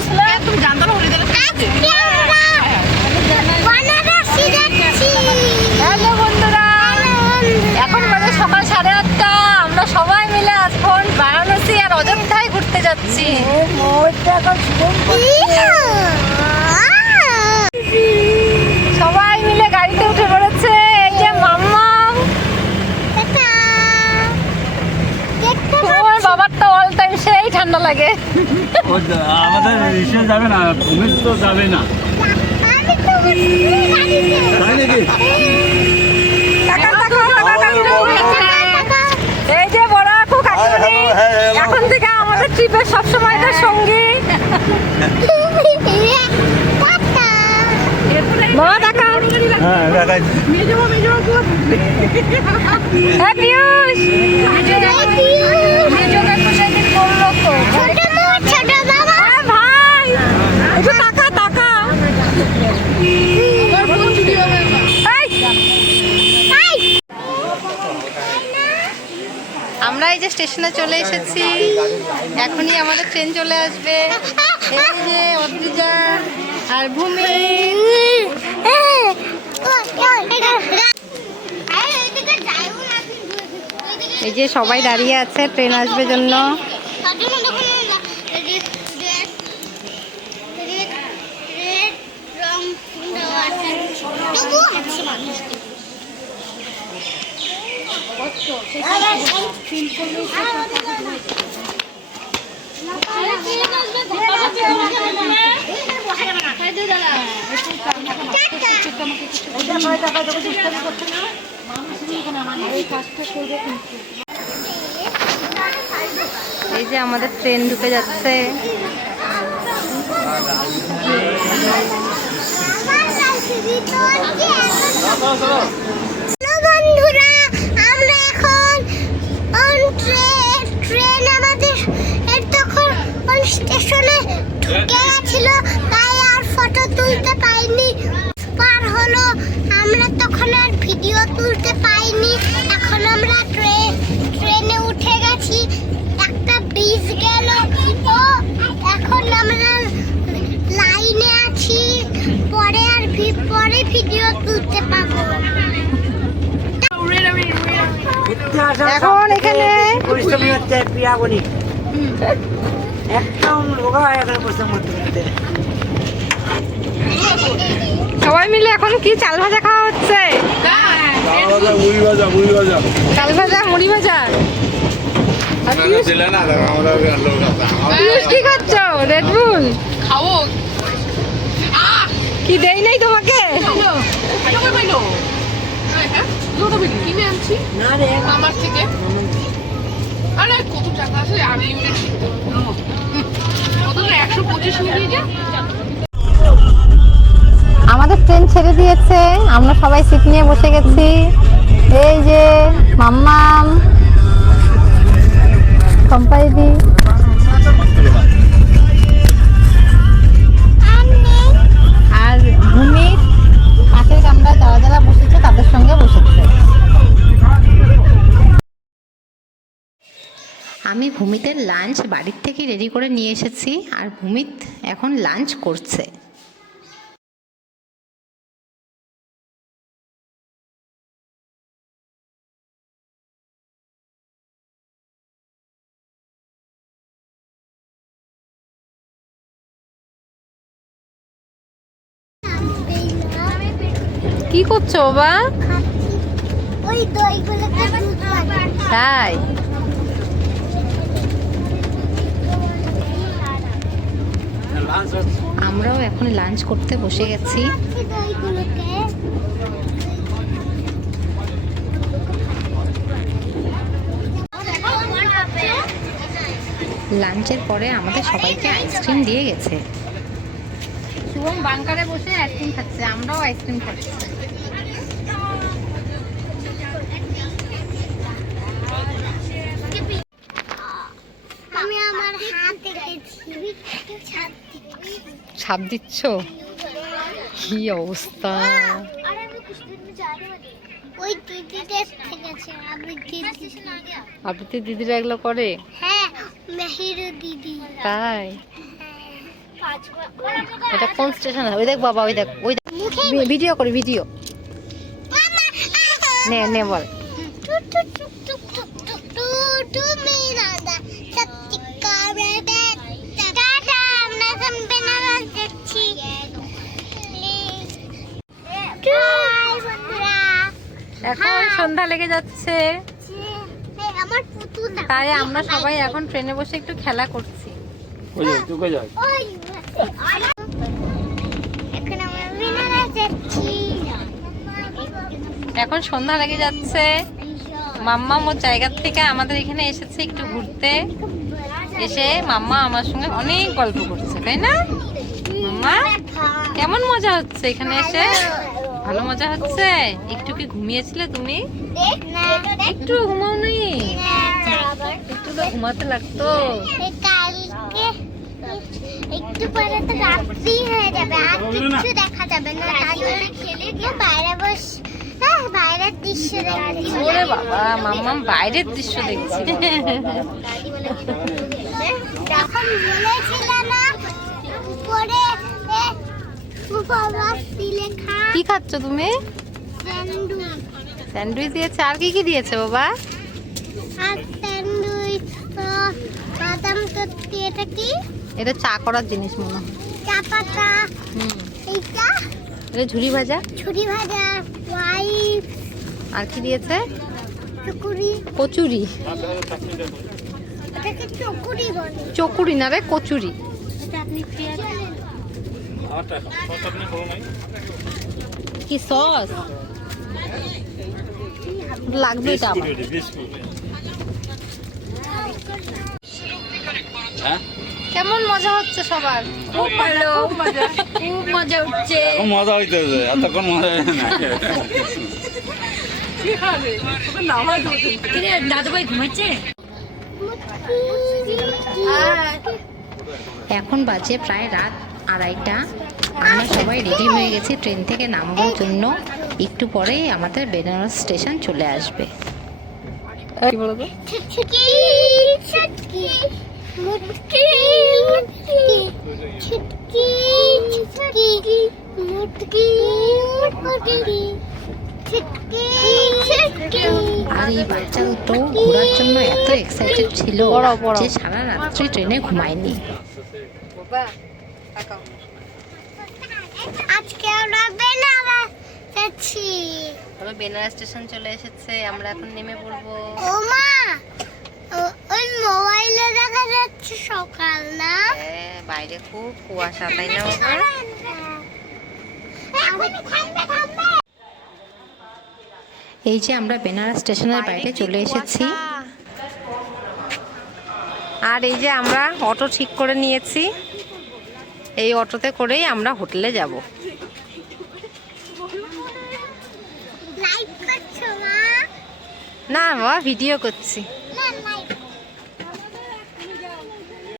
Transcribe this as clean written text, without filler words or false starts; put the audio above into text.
গেছিলাম? তুমি জানতো না হরিদ্বারে হ্যালো বন্ধুরা, এখন বাজে সকাল 8:30। আমরা সবাই মিলে এখন বারাণসী আর অযোধ্যায় ঘুরতে যাচ্ছি। সবাই মিলে গাড়িতে উঠে পড়েছে। এই যে মাম্মাম, তোমার বাবার তো অল টাইম সেই ঠান্ডা লাগে। আমাদের রিসে যাবে না, তুমি তো যাবে না। এই যে বড় আপু কাকিমণি, এখন থেকে আমাদের ট্রিপের সবসময় তো সঙ্গী। বড় দেখা আমরা এই যে স্টেশনে চলে এসেছি, এখনই আমাদের ট্রেন চলে আসবে। এই যে অদ্রিজা আর ভূমি, এই যে সবাই দাঁড়িয়ে আছে ট্রেন আসবে জন্য। এই যে আমাদের ট্রেন ঢুকে যাচ্ছে। বন্ধুরা, আমরা এখন ট্রেন আমাদের তখন স্টেশনে ঢুকে গেছিল, তাই আর ফটো তুলতে পাইনি। পার হলো, আমরা তখন আর ভিডিও তুলতে পাইনি। এখন আমরা ট্রেনে উঠে গেছি, একটা ব্রিজ গেল, তো এখন আমরা লাইনে আছি। পরে ভিডিও তুলতে পাবো। এখন এখানে পরিশ্রম হচ্ছে প্রিয়াবনি, একদম লোকা এখানে পরিশ্রম করতে। সবাই মিলে এখন কি চাল ভাজা খাওয়া হচ্ছে? চাল ভাজা মুড়ি ভাজা। কি খাচ্ছ? রেড বুল খাবো। কি দেই নাই তোমাকে? কিনে আনছি আমার থেকে। আরে কত টাকা আছে? আমি 125 নিয়ে যা। আমাদের ট্রেন ছেড়ে দিয়েছে, আমরা সবাই সিট নিয়ে বসে গেছি। এই যে মাম্মাম, সম্পাইদি আর ভূমির পাশের কামরায় যারা যারা বসেছে তাদের সঙ্গে বসেছে। আমি ভূমিতের লাঞ্চ বাড়ির থেকে রেডি করে নিয়ে এসেছি, আর ভূমিত এখন লাঞ্চ করছে। কি করছো বাবা? ওই দইগুলো তাই আমরাও এখন লাঞ্চ করতে বসে গেছি। লাঞ্চের পরে আমাদের সবাইকে আইসক্রিম দিয়ে গেছে। শুভম বাংকারে বসে আইসক্রিম খাচ্ছে, আমরাও আইসক্রিম খাচ্ছি। আমি আমার হাতে ছাপ দিচ্ছ? কি অবস্থা! আবৃত্তি দিদিরা এগুলো করে? হ্যাঁ, মেহির দিদি। তাই এটা কোন স্টেশন? ওই দেখ বাবা, ওই দেখ, ওই দেখ। ভিডিও করি, ভিডিও নে নে বল। এখন সন্ধ্যা লেগে যাচ্ছে, তাই আমরা সবাই এখন ট্রেনে বসে একটু খেলা করছি। এখন সন্ধ্যা লেগে যাচ্ছে, মাম্মা ওর জায়গা থেকে আমাদের এখানে এসেছে একটু ঘুরতে। এসে মাম্মা আমার সঙ্গে অনেক গল্প করছে, তাই না মাম্মা? কেমন মজা হচ্ছে এখানে এসে? ভালো মজা হচ্ছে। একটু কি ঘুমিয়েছিলে তুমি? একটু ঘুমাওনি? একটু তো ঘুমাতে লাগতো। একটু পরে তো রাত্রি হয়ে যাবে, আর কিছু দেখা যাবে না। বাইরে বস, বাইরের দৃশ্য দেখছি। ওরে বাবা, মাম্মা বাইরের দৃশ্য দেখছি। যখন বলেছিল না উপরে কি খাচ্ছ তুমি? স্যান্ডউইচ দিয়েছে। আর কি কি দিয়েছে বাবা? আর স্যান্ডউইচ, বাদাম টুটি। এটা কি? এটা চা করার জিনিস মনে হয়। চা পাতা। এইটা এটা ঝুরি ভাজা। ছুরি ভাজা, ওয়াইপ। আর কি দিয়েছে? চকুরি। কচুরি। এটাকে চকুরি বলে। চকুরি না রে, কচুরি। কি সস লাগবে এটা আমার। কেমন মজা হচ্ছে সবার? খুব ভালো, খুব মজা হচ্ছে। মজা হইতেছে, এতক্ষণ মজা হয় না। দাদু ভাই ঘুমাচ্ছে। এখন বাজে প্রায় রাত 2:30। আমরা সবাই রেডি হয়ে গেছি ট্রেন থেকে নামবার জন্য। একটু পরেই আমাদের বেনারস স্টেশন চলে আসবে। কি বলবো? ছুটকি ছুটকি মুটকি মুটকি ছুটকি ছুটকি মুটকি মুটকি ছুটকি ছুটকি। আর এই বাচ্চা দুটো ঘোরার জন্য এত এক্সাইটেড ছিল যে সারা রাত্রি ট্রেনে ঘুমায়নি। আজকে আমরা বেনারস যাচ্ছি। আমরা বেনারস স্টেশন চলে এসেছে, আমরা এখন নেমে পড়বো। ও মা, ওই মোবাইলে দেখা যাচ্ছে সকাল না? বাইরে খুব কুয়াশা, তাই না বাবা? এই যে আমরা বেনারস স্টেশনের বাইরে চলে এসেছি। আর এই যে আমরা অটো ঠিক করে নিয়েছি, এই অটোতে করেই আমরা হোটেলে যাব। লাইভ করছো মা? না বাবা, ভিডিও করছি।